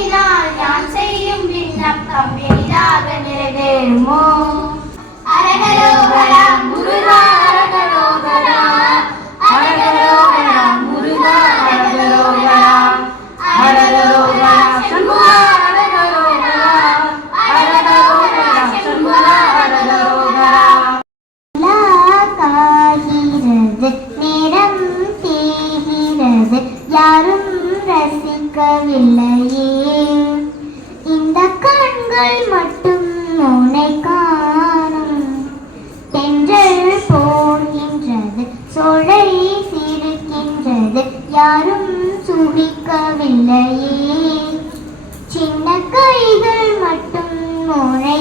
வணங்கினால் யான் செய்யும் விண்ணப்பம் எளிதாக நிறைவேறுமோ? அரகரோகரா முருகா அரகரோகரா, அரகரோகரா முருகா அரகரோகரா, அரகரோகரா சண்முகா அரகரோகரா, அரகரோகரா சண்முகா அரகரோகரா. காகிறது நேரம் தேகிறது, யாரும் ரசிக்கவில்லையே. இந்த கண்கள் மட்டும் உன்னை காணும். தென்றல் போகின்றது, சோலை சிரிக்கின்றது, யாரும் சுகிக்கவில்லையே. சின்ன கைகள் மட்டும் உன்னை